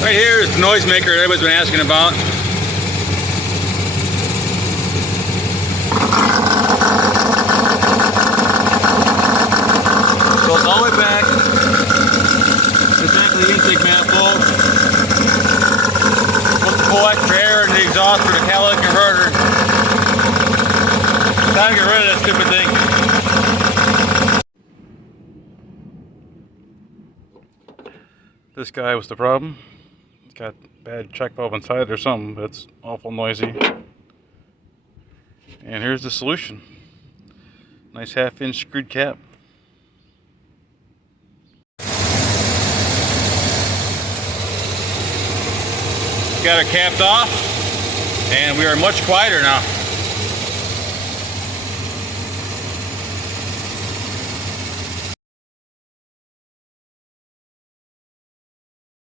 Right here is the noisemaker everybody's been asking about. Goes all the way back. Exactly the intake manifold. Puts the full extra air in the exhaust for the catalytic converter. Time to get rid of that stupid thing. This guy was the problem. It's got bad check valve inside or something that's awful noisy. And here's the solution. Nice 1/2-inch screwed cap. Got it capped off, and we are much quieter now.